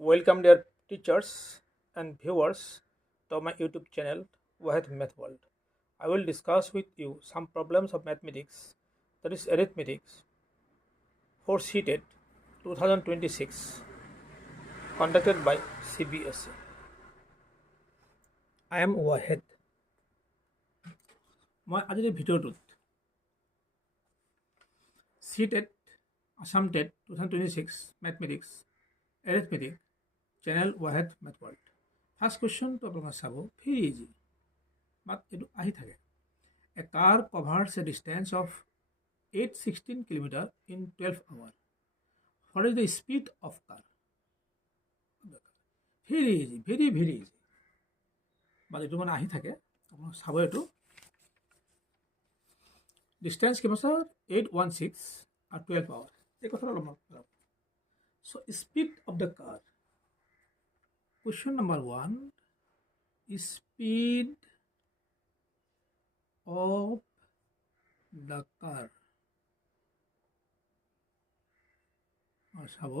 Welcome, dear teachers and viewers, to my YouTube channel, Wahed Math World. I will discuss with you some problems of mathematics, that is arithmetics, for CTET 2026, conducted by CBSE. I am Wahed. মই আজিৰ ভিডিঅ'টোত CTET Assam TET 2026 Mathematics Arithmetic Channel Wahed Math World. First question to আপোনালোকে চাব, very easy, but এইটো আহি থাকে. A car covers a distance of 816 km in 12 hours. What is the speed of car? Very easy, very easy. But এইটো মানে আহি থাকে, আপোনালোকে চাব এইটো. Distance কিমান আছে? 816 আৰু 12 hours. এই কথাটো অলপমান কৰক. So speed of the car. Question number 1. Speed of the car. চাব,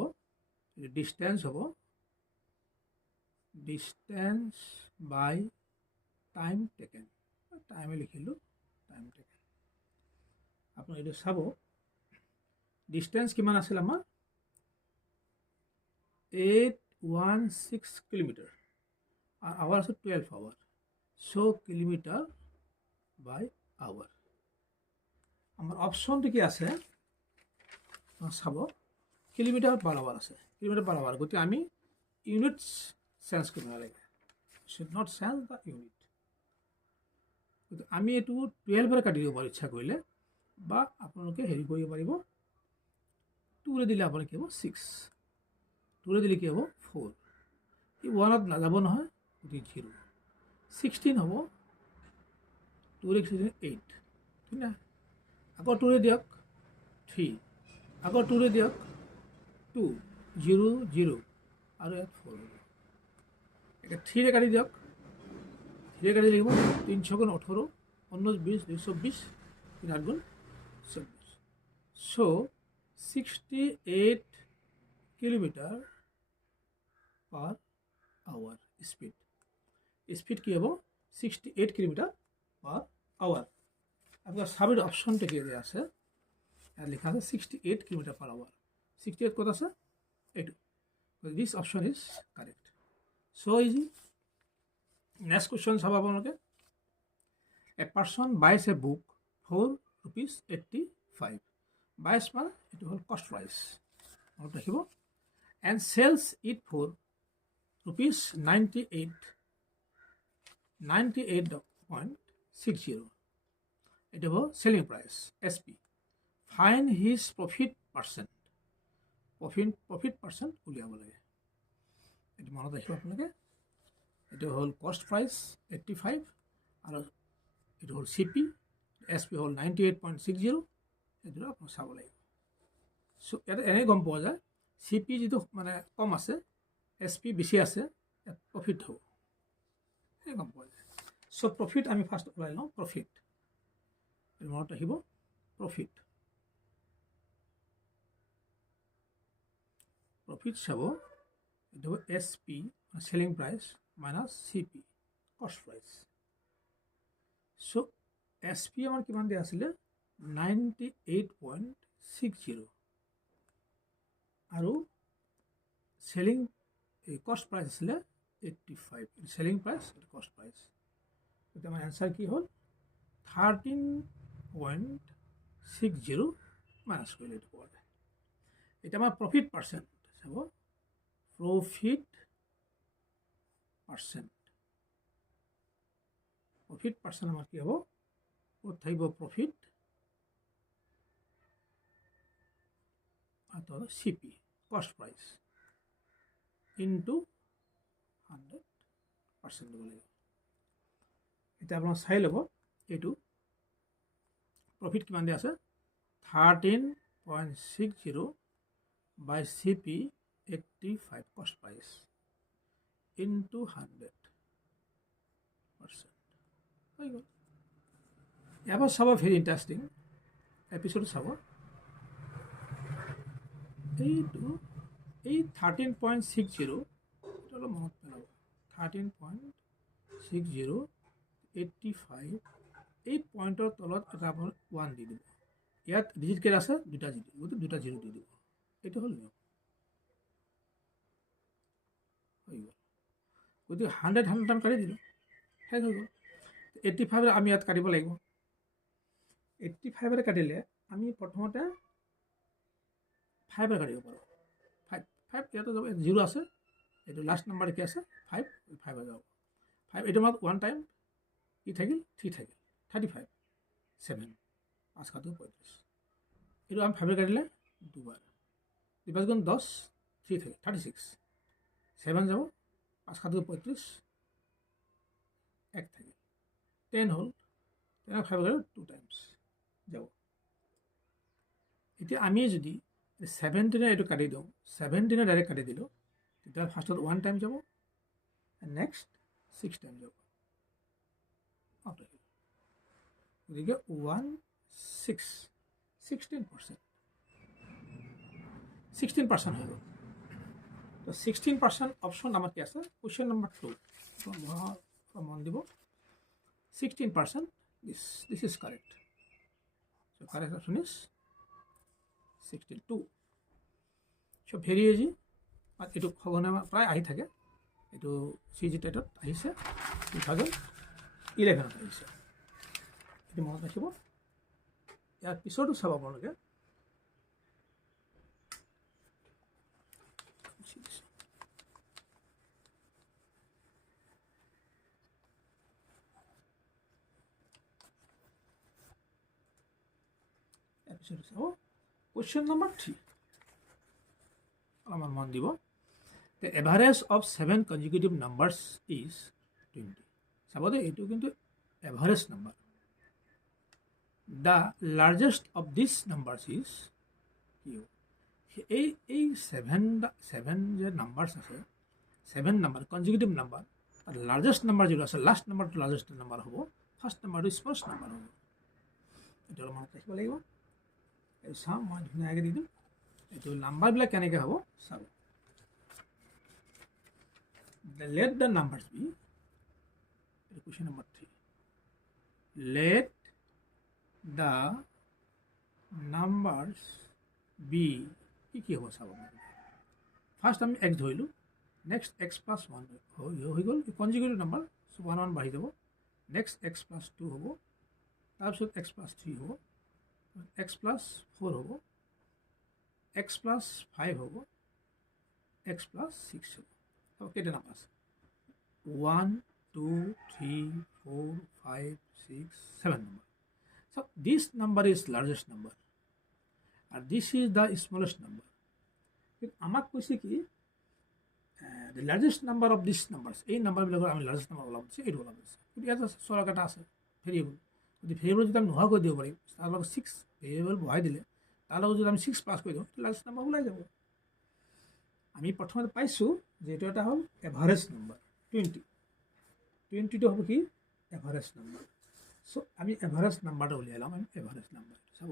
distance হ'ব, distance by time taken. Time লিখিলোঁ, time taken. আপুনি এইটো চাব, ডিষ্টেঞ্চ কিমান আছিল আমাৰ? 816 কিলোমিটাৰ আৰু আৱাৰ আছে 12 আৱাৰ. ছ' কিলোমিটাৰ বাই আৱাৰ. আমাৰ অপশ্যনটো কি আছে চাব, কিলোমিটাৰ পাৰ আৱাৰ আছে, কিলোমিটাৰ পাৰ আৱাৰ. গতিকে আমি ইউনিট চেঞ্জ কৰিব নালাগে, should not change the unit. গতিকে আমি এইটো 12ৰে কাটি দিব পাৰোঁ ইচ্ছা কৰিলে, বা আপোনালোকে হেৰি কৰিব পাৰিব, 2ৰে দিলে আপোনাৰ কি হ'ব 6, 2ৰে দিলে কি হ'ব 4. এই 1ত নাযাব নহয়, গতিকে 0. 16 হ'ব, 2ৰে 8, ঠিক না? আকৌ 2ৰে দিয়ক 3, আকৌ 2ৰে দিয়ক 2, 0 0 আৰু ইয়াত 4 হ'ব. এতিয়া 3ৰে কাটি দিয়ক, 3ৰে কাটি লাগিব 3 6 গুণ 18, 19 20 224, 3 8 গুণ 24. So 68 kilometre per hour speed. Speed কি হ'ব? 68 কিলোমিটাৰ পাৰ আৱাৰ. আপোনাৰ চাবিৰ অপশ্যনটো কি আছে, ইয়াত লিখা আছে 68 কিলোমিটাৰ পাৰ আৱাৰ. 68 ক'ত আছে? এইটো. This option is correct. So' easy. Next question চাব আপোনালোকে. A person buys a book for ₹85. Buys মানে এইটো হ'ল কষ্ট প্ৰাইচ, মনত ৰাখিব. And sells it for ₹98.60. এইটো হ'ব selling price, SP. Find his profit percent. Profit percent উলিয়াব লাগে. এইটো মনত ৰাখিব আপোনালোকে. এইটো হ'ল কষ্ট প্ৰাইচ 85 আৰু এইটো হ'ল CP, SP হ'ল 98.60. এইটো আপোনাক চাব লাগিব. চ' ইয়াতে এনেই গম পোৱা যায়, CP যিটো মানে কম আছে, SP বেছি আছে, ইয়াত প্ৰফিট হ'ব, এই গম পোৱা যায়. চ' প্ৰফিট আমি ফাৰ্ষ্ট ওলাই লওঁ. প্ৰফিট মনত ৰাখিব, প্ৰফিট চাব, এইটো হ'ব SP selling price minus CP কষ্ট প্ৰাইচ. চ' SP আমাৰ কিমান দিয়া আছিলে? 98.60 আৰু চেলিং কষ্ট প্ৰাইচ আছিলে 85. চেলিং প্ৰাইচ, কষ্ট প্ৰাইচ. এতিয়া আমাৰ এনচাৰ কি হ'ল? 13.60 মাইনাছ কৰিলে এইটো পোৱা যায়. এতিয়া আমাৰ প্ৰফিট পাৰ্চেণ্ট চাব, প্ৰফিট পাৰ্চেণ্ট আমাৰ কি হ'ব? ক'ত থাকিব? প্ৰফিট CP কষ্ট প্ৰাইচ ইনটু 100% দিব লাগিব. এতিয়া আপোনাক চাই ল'ব, এইটো প্ৰফিট কিমান দিয়া আছে? 13.60 বাই CP 85 কষ্ট প্ৰাইচ ইনটু 100%. হৈ গ'ল. ইয়াৰ পৰা চাব, ভেৰি ইণ্টাৰেষ্টিং এপিছ'ড চাব. 13.60 এটা অলপ মনত পেলাব 13.60 85 এই পইণ্টৰ তলত এটা আপোনাৰ 1 দি দিব ইয়াত ডিজিট কেইটা আছে দুটা জিৰ' গতিকে দুটা জিৰ' দি দিব এইটো হ'ল নিয়ম হৈ গ'ল গতিকে 100 টাইম কাটি দিলোঁ শেষ হৈ গ'ল 85 আমি ইয়াত কাটিব লাগিব 85 কাটিলে আমি প্ৰথমতে 5 কাটিব পাৰোঁ 5 ইয়াতে যাব জিৰ' আছে এইটো লাষ্ট নাম্বাৰ কি আছে 5 যাব 5 এইটো মাত্ৰ 1 টাইম কি থাকিল 3 থাকিল 35 7 5 কাটো 35 এইটো আমি 5 কাটিলে দুবাৰ 5 গুণ 10 3 থাকিল 36 7 যাব 5 কাটো 35 1 থাকিল 10 হ'ল 10 5 কাটো 2 টাইমছ যাব এতিয়া আমি যদি 17 এইটো কাটি দিওঁ 17 ডাইৰেক্ট কাটি দিলোঁ তেতিয়া ফাৰ্ষ্টত 1 টাইম যাব নেক্সট 6 টাইম যাব গতিকে 1 6 16% হৈ গ'ল তো 16% অপশ্যন আমাৰ কি আছে কুৱেশ্যন নম্বৰ 2 মন দিব 16% this is correct so correct option is 62 so very easy এইটো সঘনে প্ৰায় আহি থাকে এইটো CG টেটত আহিছে 2011 আহিছে এইটো মনত ৰাখিব ইয়াৰ পিছতো চাব আপোনালোকে episode চাব question number 3 আমাৰ মন দিব the average of 7 consecutive numbers is 20 চাব দে এইটো কিন্তু average number the largest of these numbers is এই 7 যে নাম্বাৰছ আছে 7 নাম্বাৰ consecutive নাম্বাৰ আৰু লাৰ্জেষ্ট নাম্বাৰ যিটো আছে লাষ্ট নাম্বাৰটো লাৰ্জেষ্ট নাম্বাৰ হ'ব ফাৰ্ষ্ট নাম্বাৰটো স্মলেষ্ট নাম্বাৰ হ'ব এইটো অলপ মনত ৰাখিব লাগিব এইটো চাওঁ মই ধুনীয়াকৈ দি দিম এইটো নাম্বাৰবিলাক কেনেকৈ হ'ব চাব let the numbers be question number 3 let the numbers be কি হ'ব চাব ফাৰ্ষ্ট আমি x ধৰিলোঁ নেক্সট x প্লাছ 1 হৈ গ'ল কনজিকিউটিভ নাম্বাৰ 1 বাঢ়ি যাব নেক্সট x প্লাছ 2 হ'ব তাৰপিছত x প্লাছ 3 হ'ব x প্লাছ 4 হ'ব x প্লাছ 5 হ'ব x প্লাছ 6 হ'ব কেইটা নাম্বাৰ আছে 1 2 3 4 5 6 7 number so this number is largest number and this is the smallest number আমাক কৈছে কি the largest number of these numbers এই নাম্বাৰবিলাকৰ আমি লাৰ্জেষ্ট নাম্বাৰ ওলাব দিছে এইটো ওলাব দিছে কিন্তু ইয়াত চৰক এটা আছে ভেৰিয়েবল যদি ভেৰিয়েবল যদি আমি নোহোৱা কৰি দিব পাৰিম তাৰ লগত 6 ভেৰিয়েবল বহাই দিলে তাৰ লগত যদি আমি 6 প্লাছ কৰি দিওঁ লাৰ্জেষ্ট নাম্বাৰ ওলাই যাব আমি প্ৰথমতে পাইছোঁ যে এইটো এটা হ'ল এভাৰেজ নাম্বাৰ 20টো হ'ব কি এভাৰেজ নাম্বাৰ চ' আমি এভাৰেজ নাম্বাৰটো উলিয়াই ল'ম আমি এভাৰেজ নাম্বাৰটো চাব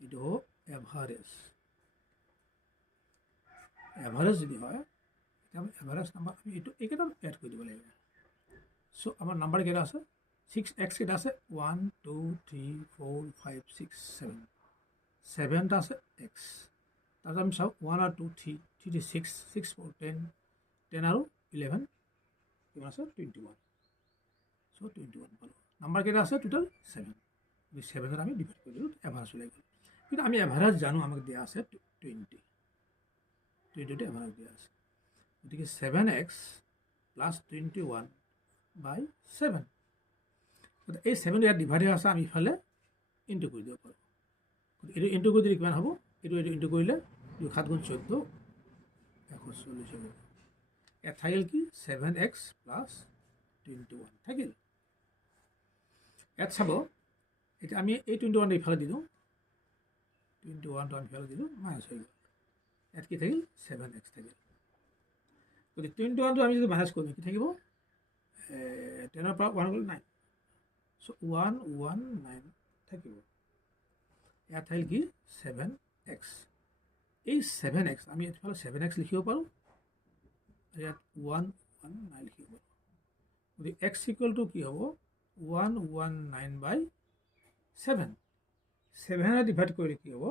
এইটো হ'ব এভাৰেজ যদি হয় তেতিয়া আমি এভাৰেজ নাম্বাৰ আমি এইটো এইকেইটা এড কৰি দিব লাগিব চ' আমাৰ নাম্বাৰ কেইটা আছে 6x কেইটা আছে 1 2 3 4 5 6 7 7টা আছে x তাৰপিছত আমি চাওঁ 1 আৰু 2 3 3 6 6 4 10 10 আৰু 11 কিমান আছে 21 চ' 21 পালোঁ নাম্বাৰ কেইটা আছে টোটেল 7 7ত আমি ডিভাইড কৰি দিলোঁ এভাৰেজ ওলাই গ'ল কিন্তু আমি এভাৰেজ জানো আমাক দিয়া আছে 20টো এভাৰেজ দিয়া আছে গতিকে 7x প্লাছ 21 বাই 7 এই 7 ইয়াত ডিভাইডেড আছে আমি ইফালে ইনটু কৰি দিব পাৰোঁ এইটো ইনটু কৰি দিলে কিমান হ'ব এইটো ইনটু কৰিলে 7 গুণ 14 140 হ'ব ইয়াত থাকিল কি 7x প্লাছ 21 থাকিল ইয়াত চাব এতিয়া আমি এই 21টো ইফালে দি দিওঁ 21টো আমি ইফালে দিলোঁ মাইনাছ হৈ গ'ল ইয়াত কি থাকিল 7x থাকিল গতিকে 21টো আমি যদি মাইনাছ কৰোঁ কি থাকিব 10ৰ পৰা 1 গ'ল 9 চ' 119 থাকিব ইয়াত থাকিল কি 7x এই 7x আমি এইফালে 7x লিখিব পাৰোঁ, ইয়াত 119 লিখিব পাৰোঁ। গতিকে x ইকুৱেল টু কি হ'ব 119/7, 7 ডিভাইড কৰিলে কি হ'ব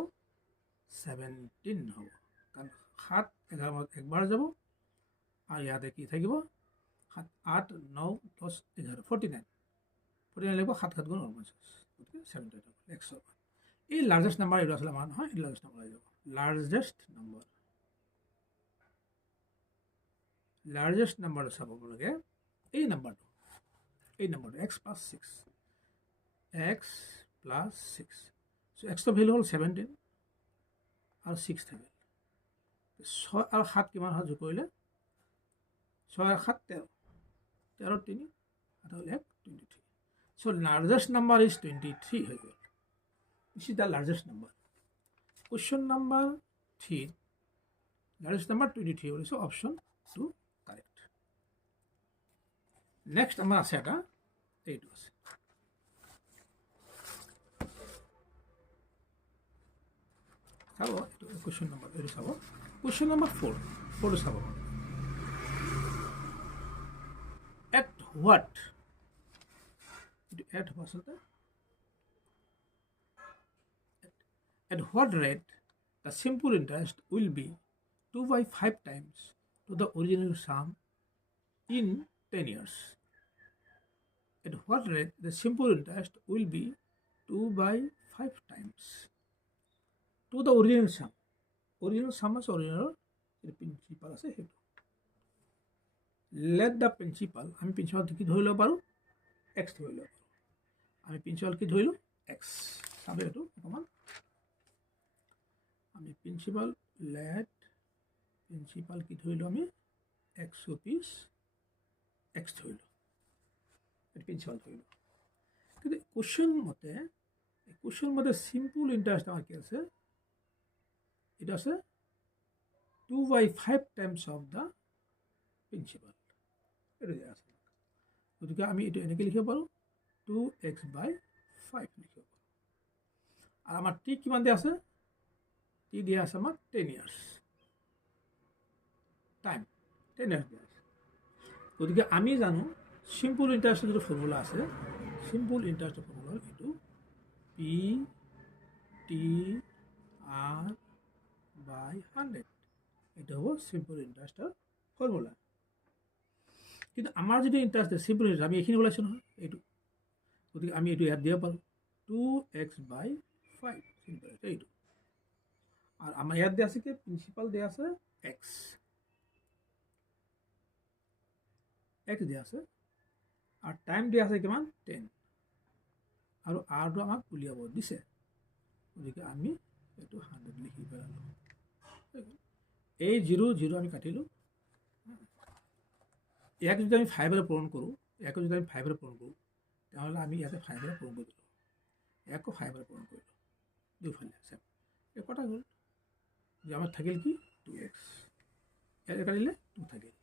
17 হ'ব, কাৰণ 7 11 মাজত একবাৰ যাব আৰু ইয়াতে কি থাকিব 7 8 9 10 11 49 লাগিব, 7 7 গুণ 49, গতিকে 17 100। এই লাৰ্জেষ্ট নাম্বাৰ এইটো আছিলে আমাৰ নহয়, এই লাৰ্জেষ্ট নাম্বাৰ হৈ যাব। লাৰ্জেষ্ট নাম্বাৰটো চাব লাগে এই নাম্বাৰটো x + 6, x + 6, চ' xৰ ভেলু হ'ল 17 আৰু 6 থাকিল, 6 আৰু 7 কিমান হয় যোগ কৰিলে 6 আৰু 7 13, 13 3 এটা হ'ল 1 23, চ' লাৰ্জেষ্ট নাম্বাৰ ইজ 23 হৈ গ'ল। This is the largest number. Question number 3, largest number 23 হ'ল, চ' অপশ্যন 2 কাৰেক্ট। নেক্সট আমাৰ আছে এটা, এইটো আছে চাব, এইটো কুৱেশ্যন নম্বৰ, এইটো চাব কুৱেশ্যন নম্বৰ 4টো চাব। এট হোৱাট, এইটো এট হ'ব আচলতে, at what rate the simple interest will be 2/5 times to the original sum in 10 years. At what rate the simple interest will be 2/5 times to the original sum. Original sum is original principal আছে সেইটো। Let the principal, আমি principal কি ধৰি ল'ব পাৰোঁ x ধৰি ল'ব পাৰোঁ, আমি প্ৰিন্সিপাল কি ধৰিলোঁ x, চাব এইটো অকণমান, আমি প্ৰিন্সিপাল লেট প্ৰিন্সিপাল কি ধৰিলোঁ আমি x ৰুপিজ x ধৰিলোঁ, এইটো প্ৰিন্সিপাল ধৰিলোঁ। কিন্তু কুৱেশ্যন মতে চিম্পল ইণ্টাৰেষ্ট আমাৰ কি আছে, এইটো আছে 2/5 টাইমছ অফ দ্য প্ৰিন্সিপাল, এইটো দিয়া আছে। গতিকে আমি এইটো এনেকৈ লিখিব পাৰোঁ 2x/5 লিখিব পাৰোঁ। আৰু আমাৰ টি কিমান দিয়া আছে, টি দিয়া আছে আমাৰ 10 years টাইম, 10 years দিয়া আছে। গতিকে আমি জানো চিম্পল ইণ্টাৰেষ্টৰ যিটো ফৰ্মুলা আছে, চিম্পল ইণ্টাৰেষ্টৰ ফৰ্মুলা হ'ল এইটো PTR/100, এইটো হ'ব চিম্পল ইণ্টাৰেষ্টৰ ফৰ্মুলা। কিন্তু আমাৰ যিটো ইণ্টাৰেষ্ট চিম্পল ইণ্টাৰেষ্ট আমি এইখিনি ওলাইছোঁ নহয় এইটো, গতিকে আমি এইটো ইয়াত দিব পাৰোঁ 2x/5 চিম্পল এইটো, আৰু আমাৰ ইয়াত দিয়া আছে কি প্ৰিন্সিপাল দিয়া আছে x দিয়া আছে, আৰু টাইম দিয়া আছে কিমান 10, আৰু আৰটো আমাক উলিয়াব দিছে, গতিকে আমি এইটো 100 লিখি পেলালোঁ। এই 0 0 আমি কাটিলোঁ, ইয়াক যদি আমি 5ৰে পূৰণ কৰোঁ, ইয়াকো যদি আমি 5ৰে পূৰণ কৰোঁ, তেতিয়াহ'লে আমি ইয়াতে 5ৰে পূৰণ কৰি দিলোঁ, ইয়াকো 5ৰে পূৰণ কৰিলোঁ, দুইফালে আছে এই কটা গ'ল, যে আমাৰ থাকিল কি 2x, ইয়াতে কাটিলে 2 থাকিল,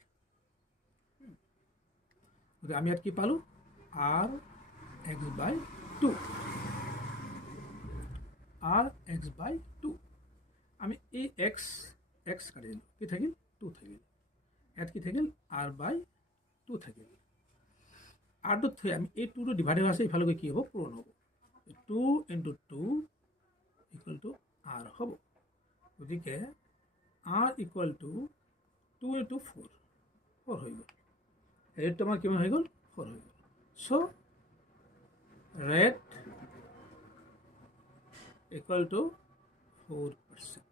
গতিকে আমি ইয়াত কি পালোঁ rx/2, আমি এই x কাটি দিলোঁ, কি থাকিল 2 থাকিল, ইয়াত কি থাকিল r/2 থাকিল, rটোত থৈ আমি এই 2টো ডিভাইড হৈ আছে, ইফালে কি হ'ব পূৰণ হ'ব, 2 × 2 = r হ'ব। গতিকে r = 2 × 4 হৈ গ'ল, ৰেটটো আমাৰ কিমান হৈ গ'ল 4 হৈ গ'ল। চ' ৰেট = 4%।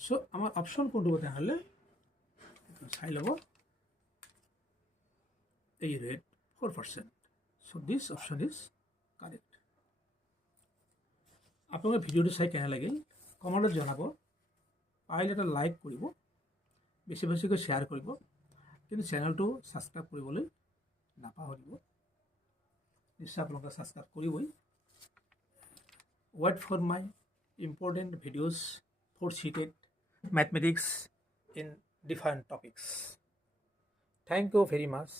চ' আমাৰ অপশ্যন কোনটো হ'ব তেনেহ'লে চাই ল'ব, এই rate 4%, so' this option is correct. আপোনালোকে ভিডিঅ'টো চাই কেনে লাগিল কমেণ্টত জনাব, পাৰিলে এটা লাইক কৰিব, বেছিকৈ শ্বেয়াৰ কৰিব, কিন্তু চেনেলটো ছাবস্ক্ৰাইব কৰিবলৈ নাপাহৰিব, নিশ্চয় আপোনালোকে ছাবস্ক্ৰাইব কৰিবই। Wait for my important videos for CTET mathematics in different topics. Thank you very much.